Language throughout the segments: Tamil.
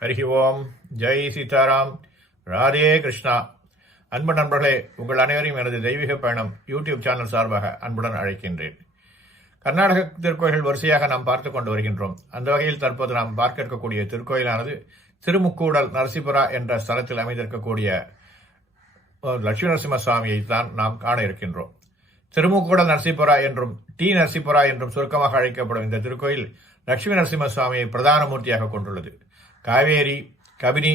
ஹரி ஓம். ஜெய் சீதாராம். ராதே கிருஷ்ணா. அன்பு நண்பர்களே, உங்கள் அனைவரையும் எனது தெய்வீக பயணம் யூடியூப் சேனல் சார்பாக அன்புடன் அழைக்கின்றேன். கர்நாடக திருக்கோயில்கள் வரிசையாக நாம் பார்த்துக் கொண்டு வருகின்றோம். அந்த வகையில் தற்போது நாம் பார்க்க இருக்கக்கூடிய திருக்கோயிலானது திருமுக்கூடல் நரசிபுரா என்ற ஸ்தலத்தில் அமைந்திருக்கக்கூடிய லட்சுமி நரசிம்ம சுவாமியை தான் நாம் காண இருக்கின்றோம். திருமுக்கூடல் நரசிபுரா என்றும் டி நரசிபுரா என்றும் சுருக்கமாக அழைக்கப்படும் இந்த திருக்கோயில் லட்சுமி நரசிம்ம சுவாமியை பிரதான மூர்த்தியாக கொண்டுள்ளது. காவேரி, கபினி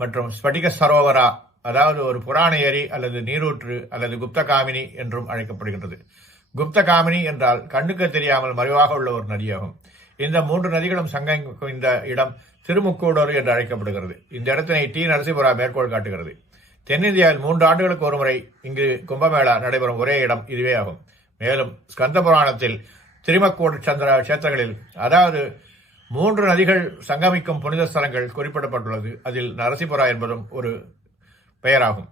மற்றும் ஸ்படிக சரோவரா, அதாவது ஒரு புராண ஏரி அல்லது நீரூற்று அல்லது குப்தகாமினி என்றும் அழைக்கப்படுகின்றது. குப்தகாமினி என்றால் கண்ணுக்கு தெரியாமல் மறைவாக உள்ள ஒரு நதியாகும். இந்த 3 நதிகளும் சங்கமிக்கும் இந்த இடம் திருமுக்கூடல் என்று அழைக்கப்படுகிறது. இந்த இடத்தினை டி நரசிபுரா மேற்கோள் காட்டுகிறது. தென்னிந்தியாவில் 3 ஆண்டுகளுக்கு ஒருமுறை இங்கு கும்பமேளா நடைபெறும் ஒரே இடம் இதுவே ஆகும். மேலும் ஸ்கந்த புராணத்தில் திருமக்கூட சந்திர கஷேத்திரங்களில், அதாவது 3 நதிகள் சங்கமிக்கும் புனித ஸ்தலங்கள் குறிப்பிடப்பட்டுள்ளது. அதில் நரசிபுரா என்பதும் ஒரு பெயராகும்.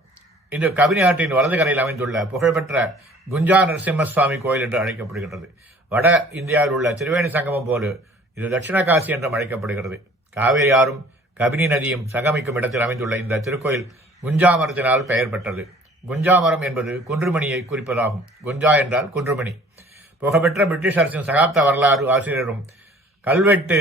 இது கபினி ஆற்றின் வலது கரையில் அமைந்துள்ள புகழ்பெற்ற குஞ்சா நரசிம்ம சுவாமி கோயில் என்று அழைக்கப்படுகின்றது. வட இந்தியாவில் உள்ள திரிவேணி சங்கமம் போல இது தட்சிண காசி என்றும் அழைக்கப்படுகிறது. காவேரி ஆறும் கபினி நதியும் சங்கமிக்கும் இடத்தில் அமைந்துள்ள இந்த திருக்கோயில் குஞ்சா மரத்தினால் பெயர் பெற்றது. குஞ்சா மரம் என்பது குன்றுமணியை குறிப்பதாகும். குஞ்சா என்றால் குன்றுமணி. புகழ்பெற்ற பிரிட்டிஷ் அரசின் சகாப்த வரலாறு ஆசிரியரும் கல்வெட்டு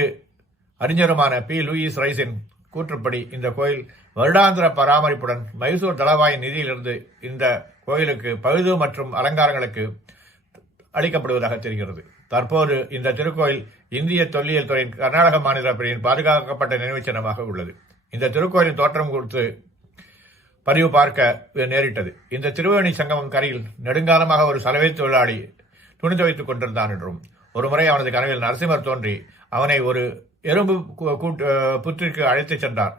அறிஞருமான பி. லூயிஸ் ரைஸின் கூற்றுப்படி இந்த கோயில் வருடாந்திர பராமரிப்புடன் மைசூர் தளவாயின் நிதியிலிருந்து இந்த கோயிலுக்கு பழுது மற்றும் அலங்காரங்களுக்கு அளிக்கப்படுவதாக தெரிகிறது. தற்போது இந்த திருக்கோயில் இந்திய தொல்லியல் துறையின் கர்நாடக மாநில பிரிவின் பாதுகாக்கப்பட்ட நினைவுச் சின்னமாக உள்ளது. இந்த திருக்கோயிலின் தோற்றம் குறித்து பதிவு பார்க்க நேரிட்டது. இந்த திருவேணி சங்கமம் கரையில் நெடுங்காலமாக ஒரு சலவை தொழிலாளி துணி துவைத்துக் கொண்டிருந்தான் என்றும், ஒருமுறை அவனது கனவில் நரசிம்மர் தோன்றி அவனை ஒரு எறும்பு புற்றிற்கு அழைத்துச் சென்றார்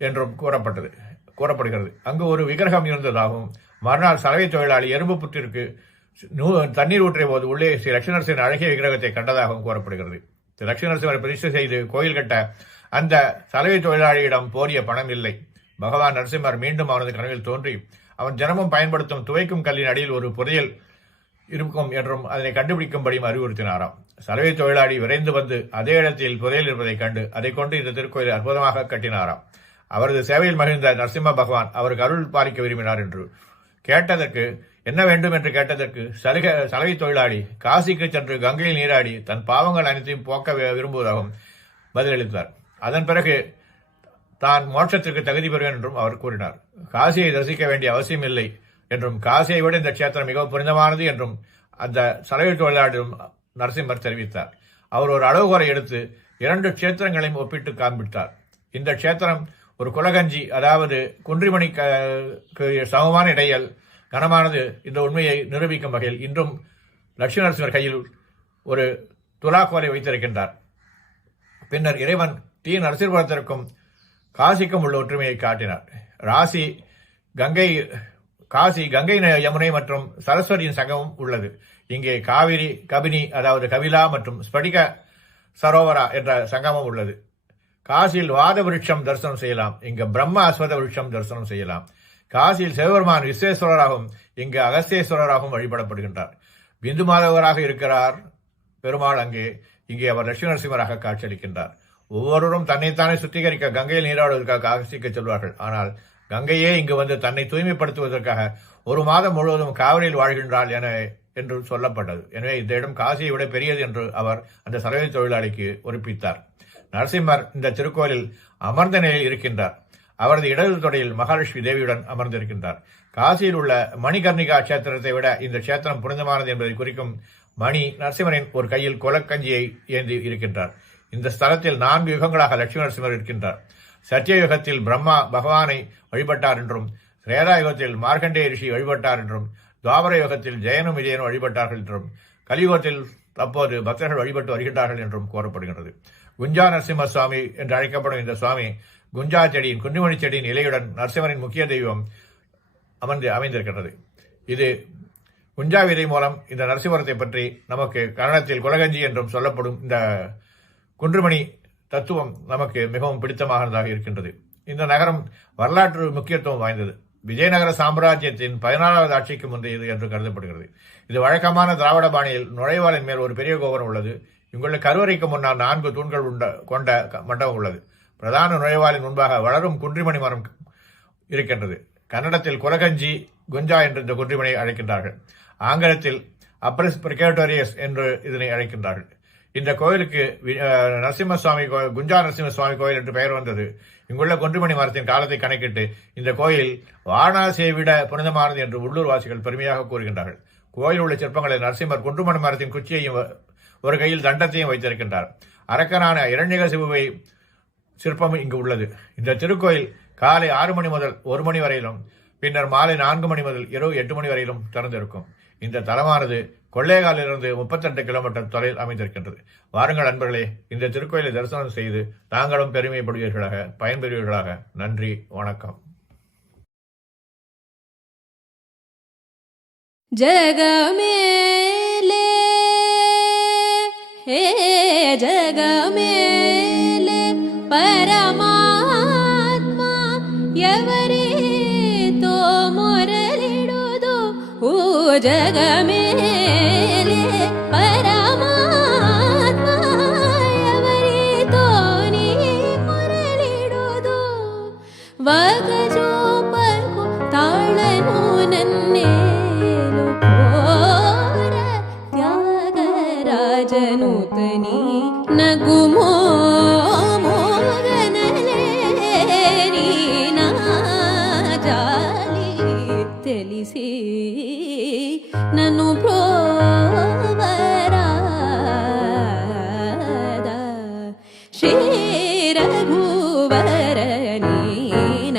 என்றும் கூறப்படுகிறது. அங்கு ஒரு விக்கிரகம் இருந்ததாகவும், மறுநாள் சலவை தொழிலாளி எறும்பு புற்றிற்கு தண்ணீர் ஊற்றிய போது உள்ளே ஸ்ரீ லட்சுமி நரசிம்மரின் அழகிய விக்கிரகத்தை கண்டதாகவும் கூறப்படுகிறது. ஸ்ரீ லட்சுமி நரசிம்மரை பிரதிஷ்டை செய்து கோயில் கட்ட அந்த சலவை தொழிலாளியிடம் போதிய பணம் இல்லை. பகவான் நரசிம்மர் மீண்டும் அவனது கனவில் தோன்றி அவன் தினமும் பயன்படுத்தும் துவைக்கும் கல்லின் அடியில் ஒரு புதையல் இருக்கும் என்றும் அதனை கண்டுபிடிக்கும்படியும் அறிவுறுத்தினாராம். சலவை தொழிலாளி விரைந்து வந்து அதே இடத்தில் புதையல் இருப்பதைக் கண்டு அதை கொண்டு இந்த திருக்கோயிலை அற்புதமாக கட்டினாராம். அவரது சேவையில் மகிழ்ந்த நரசிம்ம பகவான் அவருக்கு அருள் பாலிக்க விரும்பினார் என்று கேட்டதற்கு, என்ன வேண்டும் என்று கேட்டதற்கு, சலவை தொழிலாளி காசிக்கு சென்று கங்கையில் நீராடி தன் பாவங்கள் அனைத்தையும் போக்க விரும்புவதாகவும் பதிலளித்தார். அதன் பிறகு தான் மோட்சத்திற்கு தகுதி பெறுவேன் என்றும் அவர் கூறினார். காசியை தரிசிக்க வேண்டிய அவசியம் இல்லை என்றும், காசியை விட இந்த கஷேத்திரம் மிகவும் புனிதமானது என்றும் அந்த சலவை தொழிலாளரிடம் நரசிம்மர் தெரிவித்தார். அவர் ஒரு அளவுகோலை எடுத்து 2 கஷேத்திரங்களையும் ஒப்பிட்டு காண்பித்தார். இந்த கஷேத்திரம் ஒரு குலகஞ்சி, அதாவது குன்றிமணிக்கு சமமான இடையல் கனமானது. இந்த உண்மையை நிரூபிக்கும் வகையில் இன்றும் லட்சுமி நரசிம்மர் கையில் ஒரு துலாக்கோலை வைத்திருக்கின்றார். பின்னர் இறைவன் டி நரசிபுரத்திற்கும் காசிக்கும் உள்ள ஒற்றுமையை காட்டினார். காசி, கங்கை, யமுனை மற்றும் சரஸ்வதியின் சங்கமும் உள்ளது. இங்கே காவிரி, கபினி, அதாவது கபிலா மற்றும் ஸ்படிக சரோவரா என்ற சங்கமம் உள்ளது. காசியில் வாத விருட்சம் தரிசனம் செய்யலாம். இங்கு பிரம்ம அஸ்வத விருட்சம் தரிசனம் செய்யலாம். காசியில் சிவபெருமான் விஸ்வேஸ்வரராகவும் இங்கு அகஸ்தேஸ்வரராகவும் வழிபடப்படுகின்றார். பிந்து மாதவராக இருக்கிறார் பெருமாள் இங்கே அவர் லட்சுமி நரசிம்மராக காட்சியளிக்கின்றார். ஒவ்வொருவரும் தன்னைத்தானே சுத்திகரிக்க கங்கையில் நீராடுவதற்காக காசிக்கு செல்வார்கள். ஆனால் கங்கையே இங்கு வந்து தன்னை தூய்மைப்படுத்துவதற்காக 1 மாதம் முழுவதும் காவிரியில் வாழ்கின்றாள் என்று சொல்லப்பட்டது. எனவே இந்த இடம் காசியை விட பெரியது என்று அவர் அந்த சலவை தொழிலாளிக்கு உறுப்பித்தார். நரசிம்மர் இந்த திருக்கோயிலில் அமர்ந்த நிலையில் இருக்கின்றார். அவரது இடது தொடையில் மகாலட்சுமி தேவியுடன் அமர்ந்திருக்கின்றார். காசியில் உள்ள மணிகர்ணிகா கஷேத்திரத்தை விட இந்த கஷேத்திரம் புனிதமானது என்பதை குறிக்கும் மணி நரசிம்மரின் ஒரு கையில் குலக்கஞ்சியை ஏந்தி இருக்கின்றார். இந்த ஸ்தலத்தில் 4 யுகங்களாக லட்சுமி நரசிம்மர் இருக்கின்றார். சத்திய யுகத்தில் பிரம்மா பகவானை வழிபட்டார் என்றும், திரேதா யுகத்தில் மார்க்கண்டேய ரிஷி வழிபட்டார் என்றும், துவாபர யுகத்தில் ஜெயனும் விஜயனும் வழிபட்டார்கள் என்றும், கலியுகத்தில் தற்போது பக்தர்கள் வழிபட்டு வருகின்றார்கள் என்றும் கூறப்படுகின்றது. குஞ்சா நரசிம்ம சுவாமி என்று அழைக்கப்படும் இந்த சுவாமி குஞ்சா செடியின், குன்றிமணி செடியின் இலையுடன் நரசிம்மரின் முக்கிய தெய்வம் அமைந்திருக்கின்றது. இது குஞ்சா விதை மூலம் இந்த நரசிம்மரத்தை பற்றி நமக்கு கன்னடத்தில் குலகஞ்சி என்றும் சொல்லப்படும் இந்த குன்றுமணி தத்துவம் நமக்கு மிகவும் பிடித்தமானதாக இருக்கின்றது. இந்த நகரம் வரலாற்று முக்கியத்துவம் வாய்ந்தது. விஜயநகர சாம்ராஜ்யத்தின் 14வது ஆட்சிக்கு முந்தையது என்று கருதப்படுகிறது. இது வழக்கமான திராவிட பாணியில் நுழைவாளின் மேல் ஒரு பெரிய கோபுரம் உள்ளது. இங்குள்ள கருவறைக்கு முன்னால் 4 தூண்கள் கொண்ட மண்டபம் உள்ளது. பிரதான நுழைவாலின் முன்பாக வளரும் குன்றிமணி மரம் இருக்கின்றது. கன்னடத்தில் குலகஞ்சி குஞ்சா என்று இந்த குன்றிமணியை அழைக்கின்றார்கள். ஆங்கிலத்தில் அப்ரிஸ் பிரிகேட்டோரியஸ் என்று இதனை அழைக்கின்றார்கள். இந்த கோயிலுக்கு நரசிம்மசுவாமி குஞ்சா நரசிம்மசுவாமி கோயில் என்று பெயர் வந்தது. இங்குள்ள குன்றிமணி மரத்தின் காலத்தை கணக்கிட்டு இந்த கோயில் வாரணாசியை விட புனிதமானது என்று உள்ளூர் வாசிகள் பெருமையாக கூறுகின்றார்கள். கோயில் உள்ள சிற்பங்களில் நரசிம்மர் குன்றுமணி மரத்தின் குச்சியையும் ஒரு கையில் தண்டத்தையும் வைத்திருக்கின்றார். அரக்கனான இரண்யகசிபுவை சிற்பம் இங்கு உள்ளது. இந்த திருக்கோயில் காலை 6 மணி முதல் 1 மணி வரையிலும் பின்னர் மாலை 4 மணி முதல் இரவு 8 மணி வரையிலும் திறந்திருக்கும். இந்த தலமானது கொள்ளைகாலிலிருந்து 32 கிலோமீட்டர் தொலைவில் அமைந்திருக்கின்றது. வாருங்கள் அன்பர்களே, இந்த திருக்கோயிலை தரிசனம் செய்து தாங்களும் பெருமைப்படுவீர்களாக, பயன்பெறுவீர்களாக. நன்றி, வணக்கம். ಜಗಮೇಲೆ ಹೇ ಜಗಮೇಲೆ ಪರಮಾತ್ಮ ಎವರಿತೋ ಮೊರಲಿಡುವುದು ಓ ಜಗಮೇಲೆ ಪರಮಾತ್ಮ ಎವರಿತೋ ನೀ ಮೊರಲಿಡುವುದು ವಗಜೋಪರ್ಕು ತಾಳನು ನನ್ನೇ ತ್ಯಾಗರಾಜನೂತನಿ ನಗುಮೋ ಮೋಗನಲೇ ನೀನಾ ಜಾಲಿ ತಿಳಿಸಿ ನನ್ನು ಪ್ರೋವರಾದ ಶ್ರೀ ರಘುವರ ನೀನ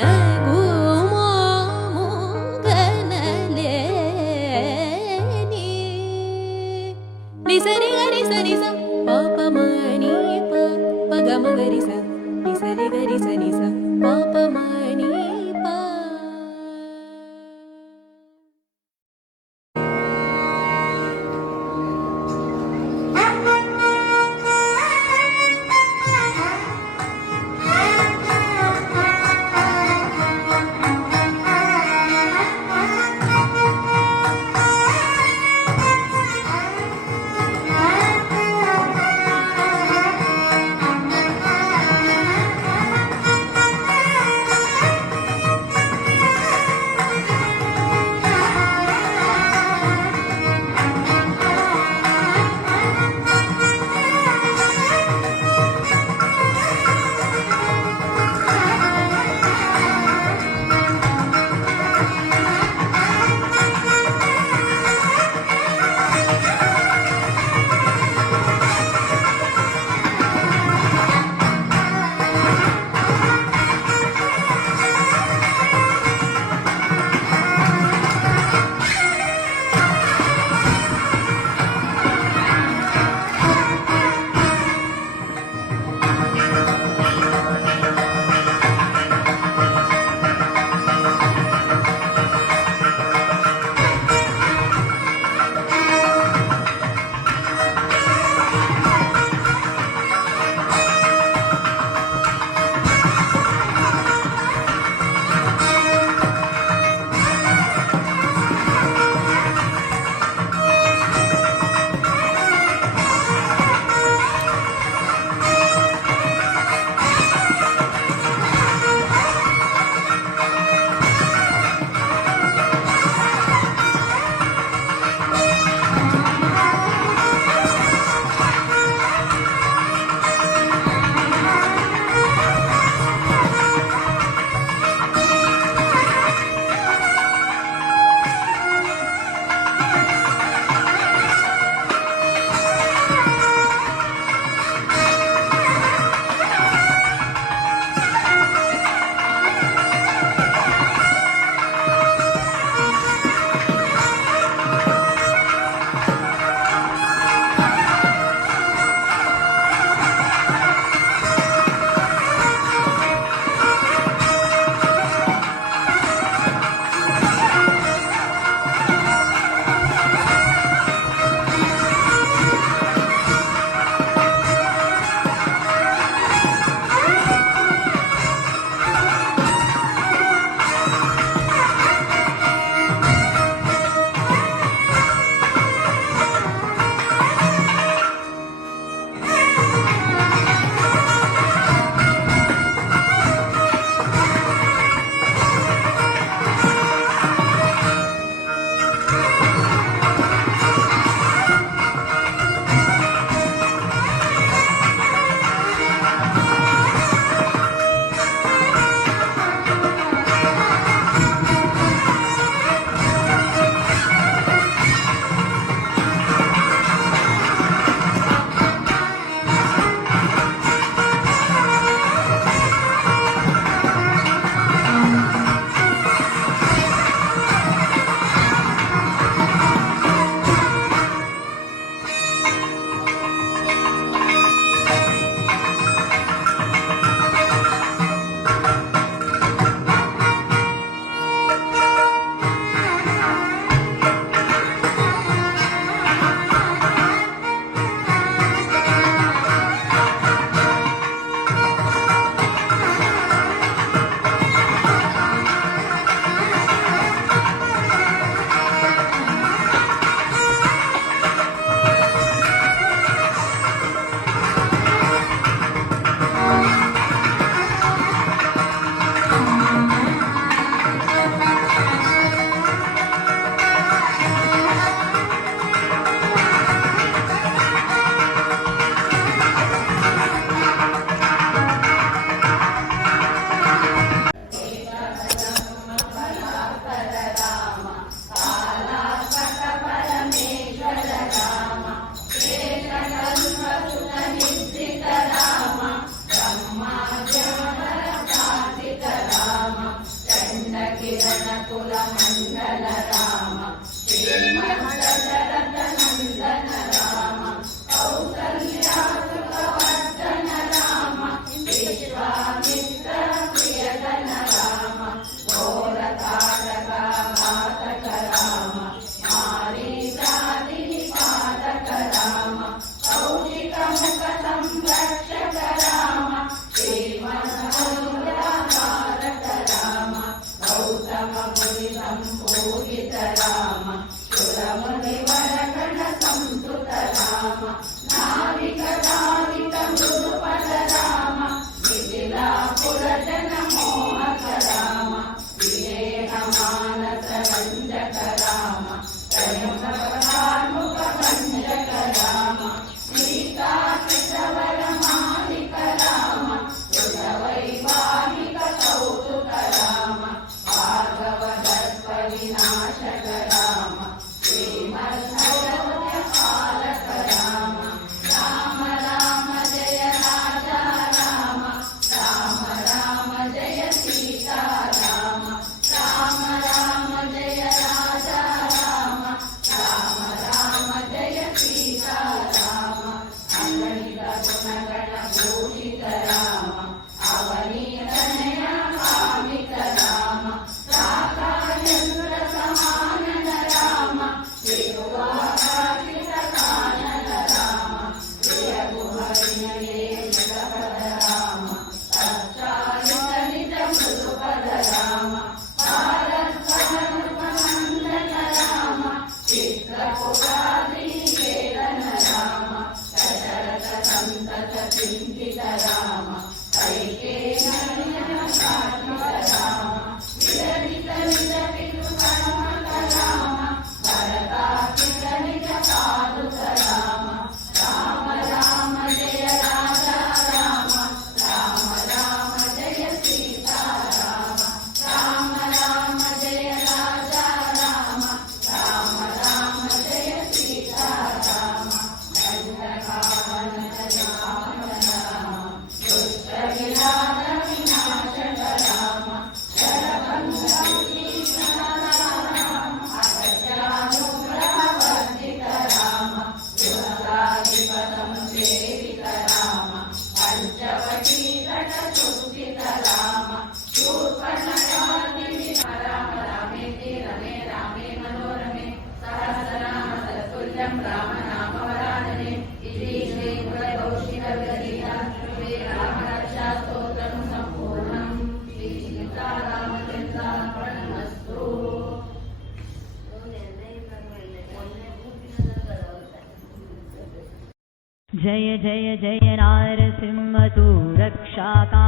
जय जय जय नारसिंह तू रक्षाका।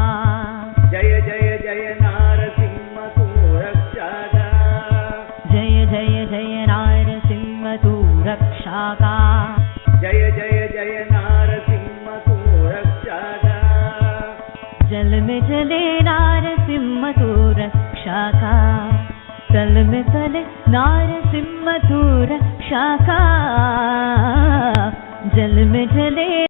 जय जय जय नारसिंह तू रक्षाका। जय जय जय नारसिंह तू रक्षाका। जय जय जय नारसिंह तू रक्षाका। जल में चले नारसिंह तू रक्षाका। तल में चले नारसिंह तू रक्षाका। जल में चले